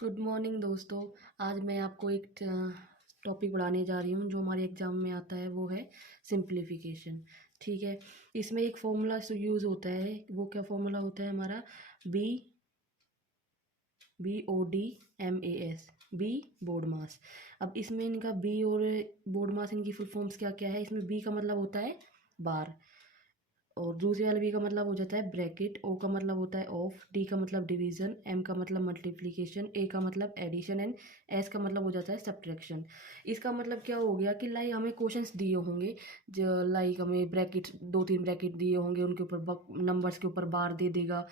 Good morning दोस्तों। आज मैं आपको एक टॉपिक पढ़ाने जा रही हूँ जो हमारे एग्ज़ाम में आता है, वो है सिंप्लीफिकेशन। ठीक है। इसमें एक फॉर्मूला यूज़ होता है। वो क्या फॉर्मूला होता है हमारा? बी BODMAS, बी बोर्ड मास। अब इसमें इनका बी और बोर्ड मास, इनकी फुल फॉर्म्स क्या क्या है? इसमें बी का मतलब होता है बार, और दूसरे वाले बी का मतलब हो जाता है ब्रैकेट, ओ का मतलब होता है ऑफ, डी का मतलब डिवीजन, एम का मतलब मल्टीप्लिकेशन, ए का मतलब एडिशन एंड एस का मतलब हो जाता है सब्ट्रैक्शन। इसका मतलब क्या हो गया कि लाइक हमें क्वेश्चंस दिए होंगे, जो लाइक हमें ब्रैकेट, दो तीन ब्रैकेट दिए होंगे, उनके ऊपर नंबर्स के ऊपर बार दे देगा,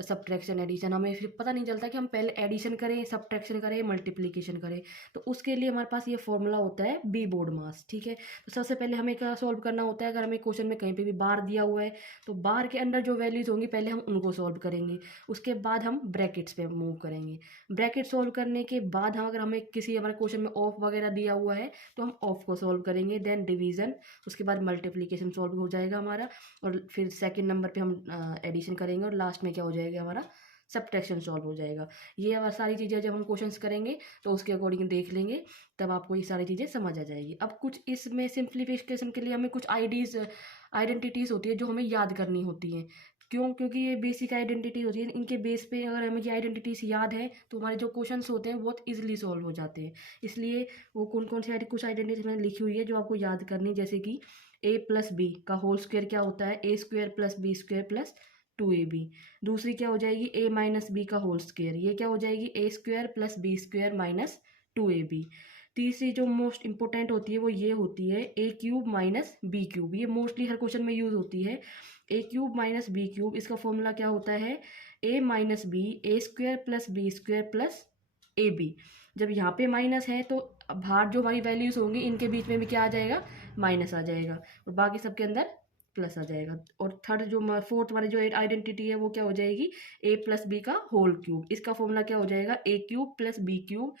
सब्ट्रैक्शन एडिशन। हमें फिर पता नहीं चलता कि हम पहले एडिशन करें, सब्ट्रैक्शन करें, मल्टीप्लिकेशन करें। तो उसके लिए हमारे पास ये फॉर्मूला होता है बी बोर्ड मास। ठीक है। तो सबसे पहले हमें क्या सॉल्व करना होता है? अगर हमें क्वेश्चन में कहीं पे भी बार दिया हुआ है तो बार के अंदर जो वैल्यूज होंगी पहले हम उनको सॉल्व करेंगे, उसके बाद हम ब्रैकेट्स पे मूव करेंगे। ब्रैकेट सॉल्व करने के बाद हम, अगर हमें किसी हमारे क्वेश्चन में ऑफ वगैरह दिया हुआ है तो हम ऑफ को सॉल्व करेंगे, देन डिवीजन, उसके बाद मल्टीप्लिकेशन सॉल्व हो जाएगा हमारा, और फिर सेकंड नंबर पे हम एडिशन करेंगे, और लास्ट में क्या हो जाएगा हमारा? सब्ट्रैक्शन सॉल्व हो जाएगा। ये अब सारी चीज़ें जब हम क्वेश्चंस करेंगे तो उसके अकॉर्डिंग देख लेंगे, तब आपको ये सारी चीज़ें समझ आ जाएगी। अब कुछ इसमें सिंप्लीफिकेशन के लिए हमें कुछ आइडेंटिटीज़ होती है जो हमें याद करनी होती हैं। क्यों? क्योंकि ये बेसिक आइडेंटिटी होती है, इनके बेस पे अगर हमें ये आइडेंटिटीज़ याद है तो हमारे जो क्वेश्चंस होते हैं बहुत इजीली सॉल्व हो जाते हैं। इसलिए वो कौन कौन सी कुछ आइडेंटिटीज मैंने लिखी हुई है जो आपको याद करनी, जैसे कि ए प्लस बी का होल स्क्वायर क्या होता है? A square plus B square plus 2ab। दूसरी क्या हो जाएगी? ए माइनस बी का होल स्क्वायर, ये क्या हो जाएगी? A square plus B square minus 2ab। तीसरी जो मोस्ट इंपॉर्टेंट होती है वो ये होती है A cube minus B cube. ये मोस्टली हर क्वेश्चन में यूज होती है। A cube minus B cube, इसका फॉर्मूला क्या होता है? A minus B A square plus B square plus A B. जब यहाँ पे माइनस है तो बाहर जो हमारी वैल्यूज होंगी इनके बीच में भी क्या आ जाएगा? माइनस आ जाएगा, और बाकी सबके अंदर प्लस आ जाएगा। और थर्ड जो फोर्थ वाली जो आइडेंटिटी है वो क्या हो जाएगी? ए प्लस बी का होल क्यूब। इसका फॉर्मूला क्या हो जाएगा? A cube plus B cube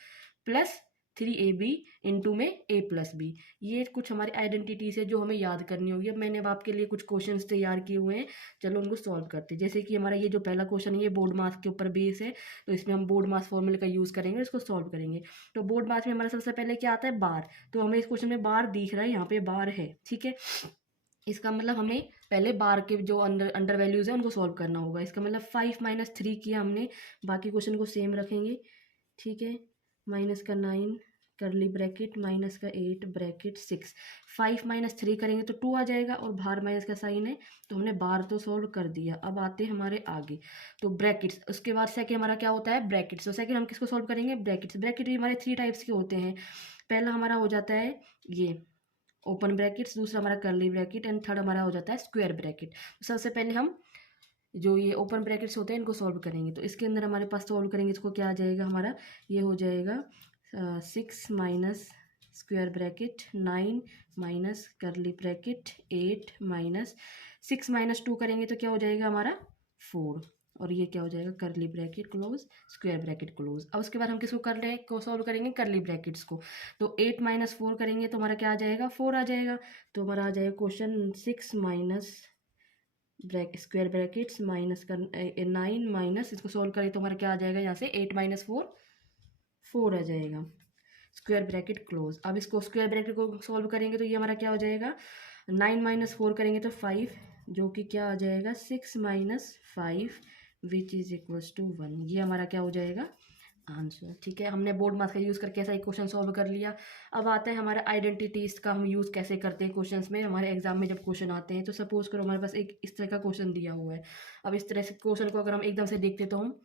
plus 3ab into में ए प्लस बी। ये कुछ हमारी आइडेंटिटीज है जो हमें याद करनी होगी। अब मैंने अब आपके लिए कुछ क्वेश्चंस तैयार किए हुए हैं, चलो उनको सॉल्व करते हैं। जैसे कि हमारा ये जो पहला क्वेश्चन है ये बोर्ड मास के ऊपर बेस है, तो इसमें हम बोर्ड मास फॉर्मूले का यूज़ करेंगे, इसको सॉल्व करेंगे। तो बोर्ड मास में हमारा सबसे पहले क्या आता है? बार। तो हमें इस क्वेश्चन में बार दिख रहा है, यहाँ पे बार है। ठीक है। इसका मतलब हमें पहले बार के जो अंडर अंडर वैल्यूज है उनको सॉल्व करना होगा। इसका मतलब 5 - 3 किया हमने, बाकी क्वेश्चन को सेम रखेंगे। ठीक है। माइनस का 9 करली ब्रैकेट, माइनस का 8 ब्रैकेट 6। 5 - 3 करेंगे तो 2 आ जाएगा, और बाहर माइनस का साइन है, तो हमने बार तो सॉल्व कर दिया। अब आते हैं हमारे आगे, तो ब्रैकेट्स। उसके बाद सेकंड हमारा क्या होता है? ब्रैकेट्स। तो सेकंड हम किसको सॉल्व करेंगे? ब्रैकेट्स। ब्रैकेट भी हमारे 3 टाइप्स के होते हैं। पहला हमारा हो जाता है ये ओपन ब्रैकेट्स, दूसरा हमारा कर्ली ब्रैकेट, एंड थर्ड हमारा हो जाता है स्क्वायर ब्रैकेट। तो सबसे पहले हम जो ये ओपन ब्रैकेट्स होते हैं इनको सॉल्व करेंगे। तो इसके अंदर हमारे पास सॉल्व करेंगे, इसको क्या आ जाएगा हमारा? ये हो जाएगा 6 minus square bracket 9 minus curly bracket 8 minus 6 - 2 करेंगे तो क्या हो जाएगा हमारा? 4। और ये क्या हो जाएगा? Curly bracket close, square bracket close. अब उसके बाद हम किसको कर रहे हैं, को सॉल्व करेंगे? कर्ली ब्रैकेट्स को। तो 8 - 4 करेंगे तो हमारा क्या आ जाएगा? 4 आ जाएगा। तो हमारा आ जाएगा question 6 minus square brackets minus का 9 माइनस, इसको सॉल्व करें तो हमारा क्या आ जाएगा? यहाँ से 8 - 4 4 आ जाएगा, स्क्वायर ब्रैकेट क्लोज। अब इसको स्क्वायर ब्रैकेट को सॉल्व करेंगे तो ये हमारा क्या हो जाएगा? 9 - 4 करेंगे तो 5, जो कि क्या आ जाएगा? 6 - 5 विच इज इक्वल्स टू 1। ये हमारा क्या हो जाएगा? आंसर। ठीक है। हमने बोर्ड मास का यूज़ करके ऐसा एक क्वेश्चन सॉल्व कर लिया। अब आता है हमारा आइडेंटिटीज का हम यूज़ कैसे करते हैं क्वेश्चंस में। हमारे एग्जाम में जब क्वेश्चन आते हैं तो सपोज करो हमारे पास एक इस तरह का क्वेश्चन दिया हुआ है। अब इस तरह से क्वेश्चन को अगर हम एकदम से देखते तो हम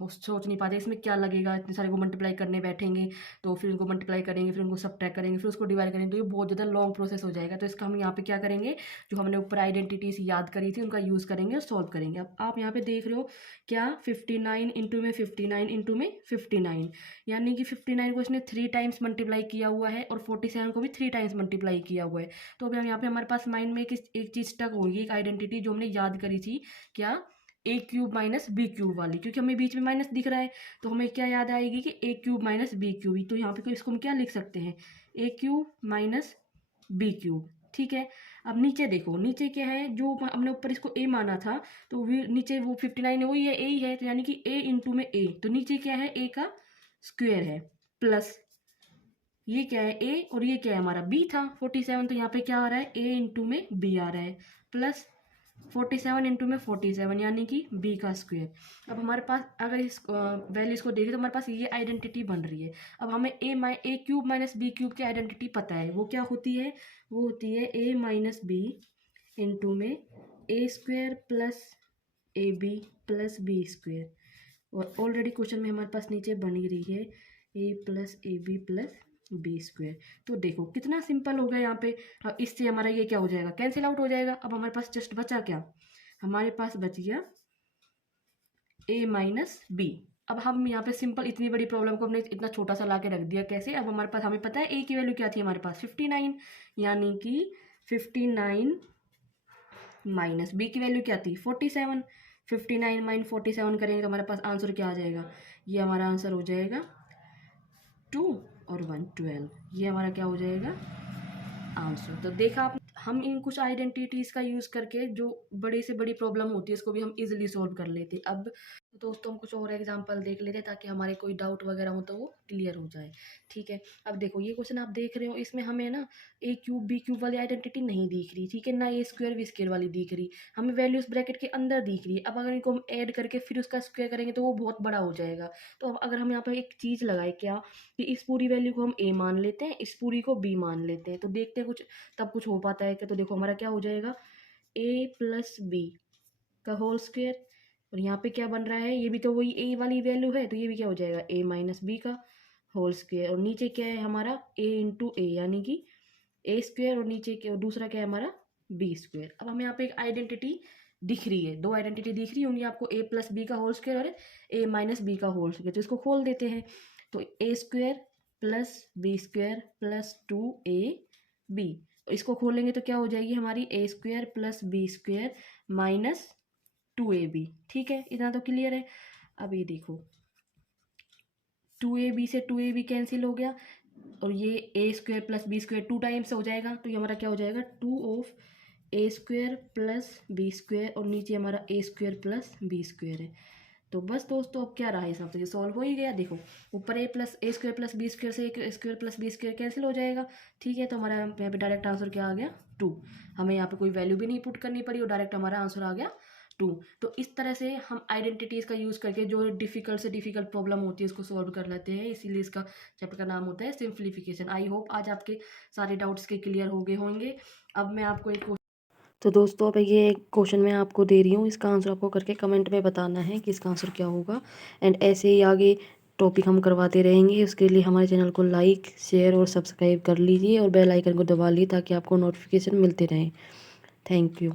सोच नहीं पाते इसमें क्या लगेगा। इतने सारे को मल्टीप्लाई करने बैठेंगे तो फिर उनको मल्टीप्लाई करेंगे, फिर उनको सब्ट्रैक्ट करेंगे, फिर उसको डिवाइड करेंगे, तो ये बहुत ज़्यादा लॉन्ग प्रोसेस हो जाएगा। तो इसका हम यहाँ पे क्या करेंगे? जो हमने ऊपर आइडेंटिटीज याद करी थी उनका यूज़ करेंगे और सॉल्व करेंगे। अब आप यहाँ पे देख रहे हो क्या? 59 इंटू में 59 इंटू में 59, यानी कि 59 को इसने 3 टाइम्स मल्टीप्लाई किया हुआ है, और 47 को भी 3 टाइम्स मल्टीप्लाई किया हुआ है। तो अभी हम यहाँ पे हमारे पास माइंड में एक चीज़ स्टक होगी, एक आइडेंटिटी जो हमने याद करी थी, क्या? ए क्यूब माइनस बी क्यूब वाली, क्योंकि हमें बीच में माइनस दिख रहा है तो हमें क्या याद आएगी कि ए क्यूब माइनस बी क्यूब। तो यहाँ पे इसको हम क्या लिख सकते हैं? ए क्यूब माइनस बी क्यूब। ठीक है। अब नीचे देखो, नीचे क्या है? जो हमने ऊपर इसको ए माना था, तो नीचे वो 59 है, वही है, ए ही है, तो यानी कि ए इंटू में ए। तो नीचे क्या है? ए का स्क्वायर है प्लस ये क्या है ए और ये क्या है हमारा बी था 47, तो यहाँ पे क्या आ रहा है ए इंटू में बी आ रहा है प्लस 47 इंटू में 47 यानी कि बी का स्क्वायर। अब हमारे पास अगर इस वैल्यूज को देखें तो हमारे पास ये आइडेंटिटी बन रही है। अब हमें ए क्यूब माइनस बी क्यूब की आइडेंटिटी पता है, वो क्या होती है, वो होती है ए माइनस बी इंटू में A square plus A B plus B square. और ऑलरेडी क्वेश्चन में हमारे पास नीचे बन ही रही है A plus A B plus B square. तो देखो कितना सिंपल हो गया यहाँ पे। अब इससे हमारा ये क्या हो जाएगा, कैंसिल आउट हो जाएगा। अब हमारे पास जस्ट बचा क्या, हमारे पास बच गया ए माइनस बी। अब हम यहाँ पे सिंपल इतनी बड़ी प्रॉब्लम को हमने इतना छोटा सा ला के रख दिया, कैसे, अब हमारे पास हमें पता है ए की वैल्यू क्या थी हमारे पास 59, यानी कि 59 माइनस बी की वैल्यू क्या थी 47। 59 माइनस 47 करेंगे तो हमारे पास आंसर क्या आ जाएगा, ये हमारा आंसर हो जाएगा 2 और 1 12। ये हमारा क्या हो जाएगा आंसर। तो देखा आप, हम इन कुछ आइडेंटिटीज़ का यूज़ करके जो बड़ी से बड़ी प्रॉब्लम होती है इसको भी हम इजीली सॉल्व कर लेते। अब दोस्तों हम कुछ और एग्जांपल देख लेते हैं ताकि हमारे कोई डाउट वगैरह हो तो वो क्लियर हो जाए। ठीक है, अब देखो ये क्वेश्चन आप देख रहे हो, इसमें हमें ना ए क्यूब बी क्यूब वाली आइडेंटिटी नहीं दिख रही, ठीक है, ना ए स्क्वायर बी स्क्वायर वाली दिख रही, हमें वैल्यूज ब्रैकेट के अंदर दिख रही है। अब अगर इनको हम ऐड करके फिर उसका स्क्वायर करेंगे तो वो बहुत बड़ा हो जाएगा। तो अब अगर हम यहाँ पर एक चीज़ लगाए क्या, कि इस पूरी वैल्यू को हम ए मान लेते हैं, इस पूरी को बी मान लेते हैं, तो देखते हैं कुछ तब कुछ हो पाता है क्या। तो देखो हमारा क्या हो जाएगा ए प्लस बी का होल स्क्वायर, और यहाँ पे क्या बन रहा है, ये भी तो वही ए वाली वैल्यू है, तो ये भी क्या हो जाएगा ए माइनस बी का होल स्क्वायर, और नीचे क्या है हमारा ए इंटू ए यानी कि ए स्क्वायर, और नीचे क्या, और दूसरा क्या है हमारा बी स्क्वायर। अब हमें यहाँ पे एक आइडेंटिटी दिख रही है, दो आइडेंटिटी दिख रही होंगी आपको, ए प्लस बी का होल स्क्वायर और ए माइनस बी का होल स्क्वायर। तो इसको खोल देते हैं, तो A square plus B square plus 2ab, इसको खोलेंगे तो क्या हो जाएगी हमारी A square plus B square minus 2ab। ठीक है, इतना तो क्लियर है। अब ये देखो 2ab से 2ab कैंसिल हो गया, और ये A square plus B square 2 times हो जाएगा, तो ये हमारा क्या हो जाएगा 2 of A square plus B square, और नीचे हमारा A square plus B square है। तो बस दोस्तों अब क्या रहा है, हिसाब से ये सॉल्व हो ही गया। देखो ऊपर A square plus B square से A square plus B square cancel हो जाएगा। ठीक है, तो हमारा यहाँ पे डायरेक्ट आंसर क्या आ गया 2। हमें यहाँ पे कोई वैल्यू भी नहीं पुट करनी पड़ी और डायरेक्ट हमारा आंसर आ गया 2। तो इस तरह से हम आइडेंटिटीज़ का यूज़ करके जो डिफ़िकल्ट से डिफ़िकल्ट प्रॉब्लम होती है इसको सॉल्व कर लेते हैं, इसीलिए इसका चैप्टर का नाम होता है सिंप्लीफिकेशन। आई होप आज आपके सारे डाउट्स के क्लियर हो गए होंगे। अब मैं आपको एक, तो दोस्तों अब ये क्वेश्चन मैं आपको दे रही हूँ, इसका आंसर आपको करके कमेंट में बताना है कि इसका आंसर क्या होगा। एंड ऐसे ही आगे टॉपिक हम करवाते रहेंगे, उसके लिए हमारे चैनल को लाइक शेयर और सब्सक्राइब कर लीजिए और बेल आइकन को दबा लीजिए ताकि आपको नोटिफिकेशन मिलते रहें। Thank you.